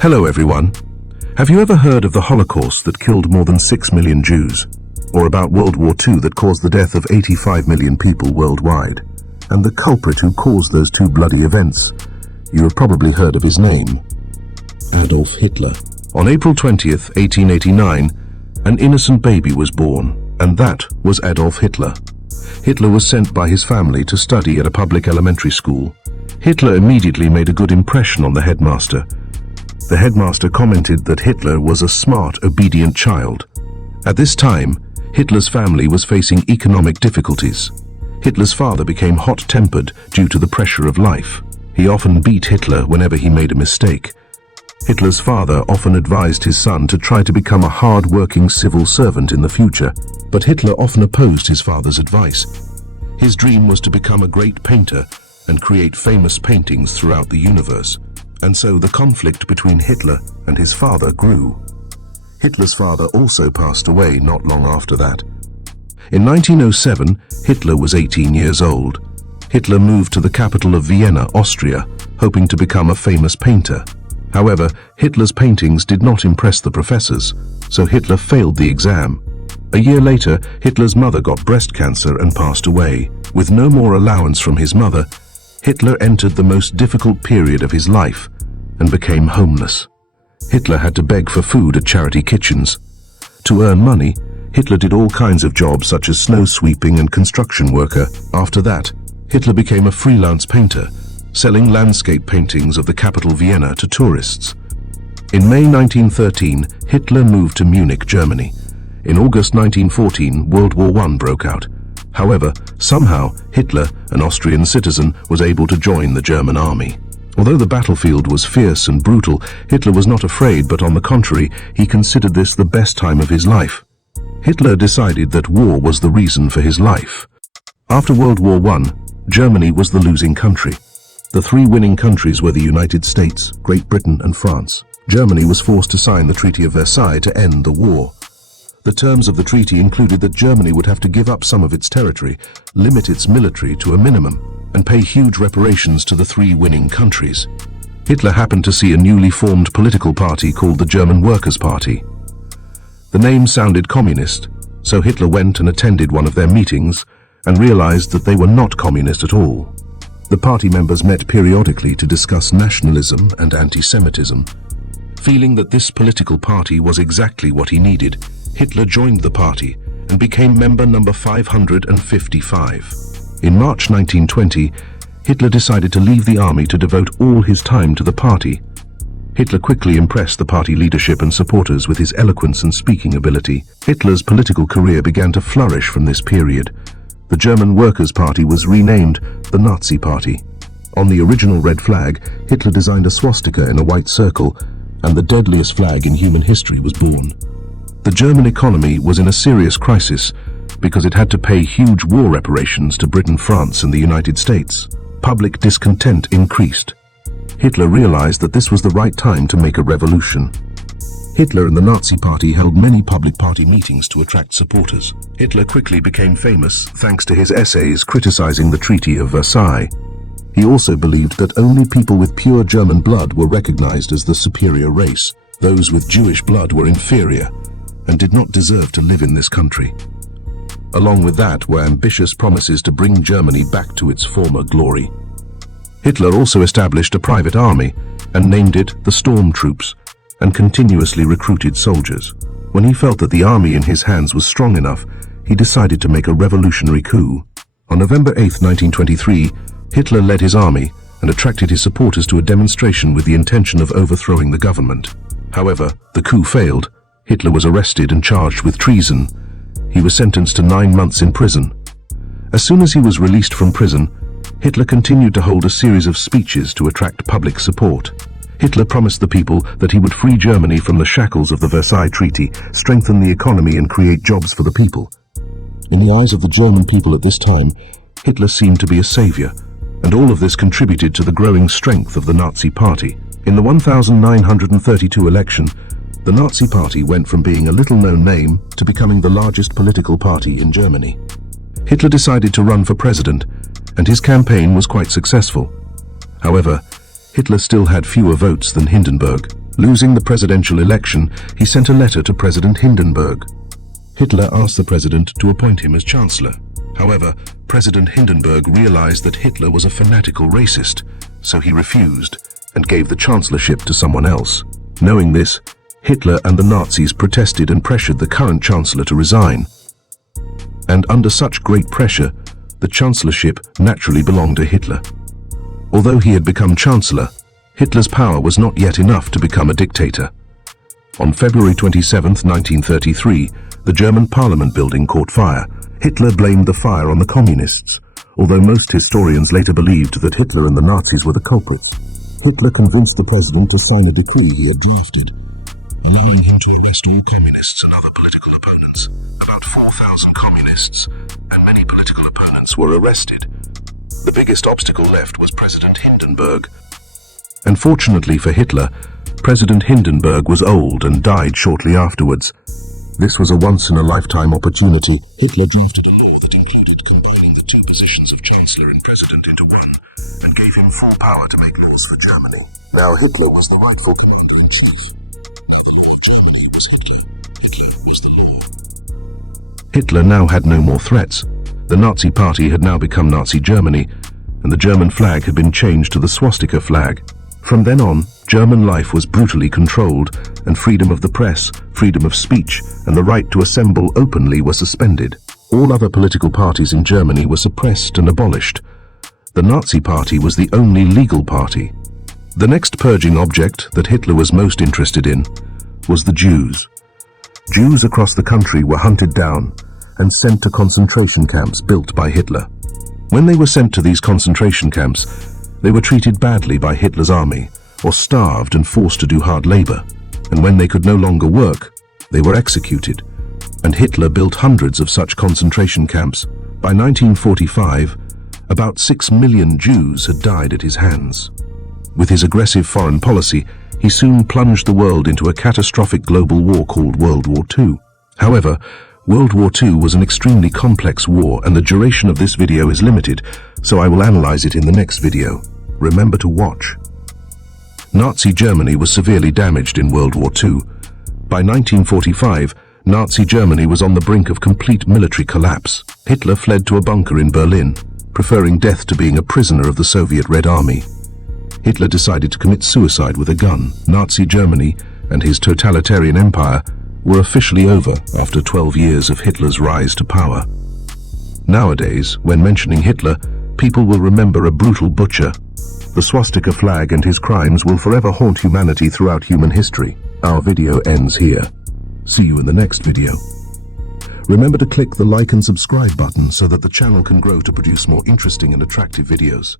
Hello everyone. Have you ever heard of the Holocaust that killed more than 6 million Jews? Or about World War II that caused the death of 85 million people worldwide? And the culprit who caused those two bloody events? You have probably heard of his name. Adolf Hitler. On April 20th, 1889, an innocent baby was born, and that was Adolf Hitler. Hitler was sent by his family to study at a public elementary school. Hitler immediately made a good impression on the headmaster. The headmaster commented that Hitler was a smart, obedient child. At this time, Hitler's family was facing economic difficulties. Hitler's father became hot-tempered due to the pressure of life. He often beat Hitler whenever he made a mistake. Hitler's father often advised his son to try to become a hard-working civil servant in the future, but Hitler often opposed his father's advice. His dream was to become a great painter and create famous paintings throughout the universe. And so the conflict between Hitler and his father grew. Hitler's father also passed away not long after that. In 1907, Hitler was 18 years old. Hitler moved to the capital of Vienna, Austria, hoping to become a famous painter. However, Hitler's paintings did not impress the professors, so Hitler failed the exam. A year later, Hitler's mother got breast cancer and passed away. With no more allowance from his mother, Hitler entered the most difficult period of his life and became homeless. Hitler had to beg for food at charity kitchens. To earn money, Hitler did all kinds of jobs such as snow sweeping and construction worker. After that, Hitler became a freelance painter, selling landscape paintings of the capital Vienna to tourists. In May 1913, Hitler moved to Munich, Germany. In August 1914, World War I broke out. However, somehow, Hitler, an Austrian citizen, was able to join the German army. Although the battlefield was fierce and brutal, Hitler was not afraid, but on the contrary, he considered this the best time of his life. Hitler decided that war was the reason for his life. After World War I, Germany was the losing country. The three winning countries were the United States, Great Britain, and France. Germany was forced to sign the Treaty of Versailles to end the war. The terms of the treaty included that Germany would have to give up some of its territory, limit its military to a minimum, and pay huge reparations to the three winning countries. Hitler happened to see a newly formed political party called the German Workers' Party. The name sounded communist, so Hitler went and attended one of their meetings and realized that they were not communist at all. The party members met periodically to discuss nationalism and anti-Semitism. Feeling that this political party was exactly what he needed, Hitler joined the party and became member number 555. In March 1920, Hitler decided to leave the army to devote all his time to the party. Hitler quickly impressed the party leadership and supporters with his eloquence and speaking ability. Hitler's political career began to flourish from this period. The German Workers' Party was renamed the Nazi Party. On the original red flag, Hitler designed a swastika in a white circle, and the deadliest flag in human history was born. The German economy was in a serious crisis because it had to pay huge war reparations to Britain, France, and the United States. Public discontent increased. Hitler realized that this was the right time to make a revolution. Hitler and the Nazi Party held many public party meetings to attract supporters. Hitler quickly became famous thanks to his essays criticizing the Treaty of Versailles. He also believed that only people with pure German blood were recognized as the superior race. Those with Jewish blood were inferior and did not deserve to live in this country. Along with that were ambitious promises to bring Germany back to its former glory. Hitler also established a private army and named it the Storm Troops, and continuously recruited soldiers. When he felt that the army in his hands was strong enough, he decided to make a revolutionary coup. On November 8, 1923, Hitler led his army and attracted his supporters to a demonstration with the intention of overthrowing the government. However, the coup failed. Hitler was arrested and charged with treason. He was sentenced to 9 months in prison. As soon as he was released from prison, Hitler continued to hold a series of speeches to attract public support. Hitler promised the people that he would free Germany from the shackles of the Versailles Treaty, strengthen the economy, and create jobs for the people. In the eyes of the German people at this time, Hitler seemed to be a savior, and all of this contributed to the growing strength of the Nazi Party. In the 1932 election, the Nazi Party went from being a little-known name to becoming the largest political party in Germany. Hitler decided to run for president, and his campaign was quite successful. However, Hitler still had fewer votes than Hindenburg. Losing the presidential election, he sent a letter to President Hindenburg. Hitler asked the president to appoint him as chancellor. However, President Hindenburg realized that Hitler was a fanatical racist, so he refused and gave the chancellorship to someone else. Knowing this, Hitler and the Nazis protested and pressured the current chancellor to resign. And under such great pressure, the chancellorship naturally belonged to Hitler. Although he had become chancellor, Hitler's power was not yet enough to become a dictator. On February 27, 1933, the German parliament building caught fire. Hitler blamed the fire on the communists, although most historians later believed that Hitler and the Nazis were the culprits. Hitler convinced the president to sign a decree he had drafted, allowing him to arrest all communists and other political opponents. About 4,000 communists and many political opponents were arrested. The biggest obstacle left was President Hindenburg. Unfortunately for Hitler, President Hindenburg was old and died shortly afterwards. This was a once-in-a-lifetime opportunity. Hitler drafted a law that included combining the two positions of Chancellor and President into one, and gave him full power to make laws for Germany. Now Hitler was the rightful commander-in-chief. Now the law of Germany was Hitler. Hitler was the law. Hitler now had no more threats. The Nazi Party had now become Nazi Germany, and the German flag had been changed to the swastika flag. From then on, German life was brutally controlled, and freedom of the press, freedom of speech, and the right to assemble openly were suspended. All other political parties in Germany were suppressed and abolished. The Nazi Party was the only legal party. The next purging object that Hitler was most interested in was the Jews. Jews across the country were hunted down and sent to concentration camps built by Hitler. When they were sent to these concentration camps, they were treated badly by Hitler's army, or starved and forced to do hard labor. And when they could no longer work, they were executed. And Hitler built hundreds of such concentration camps. By 1945, about 6 million Jews had died at his hands. With his aggressive foreign policy, he soon plunged the world into a catastrophic global war called World War II. However, World War II was an extremely complex war, and the duration of this video is limited, so I will analyze it in the next video. Remember to watch. Nazi Germany was severely damaged in World War II. By 1945, Nazi Germany was on the brink of complete military collapse. Hitler fled to a bunker in Berlin, preferring death to being a prisoner of the Soviet Red Army. Hitler decided to commit suicide with a gun. Nazi Germany and his totalitarian empire were officially over after 12 years of Hitler's rise to power. Nowadays, when mentioning Hitler, people will remember a brutal butcher. The swastika flag and his crimes will forever haunt humanity throughout human history. Our video ends here. See you in the next video. Remember to click the like and subscribe button so that the channel can grow to produce more interesting and attractive videos.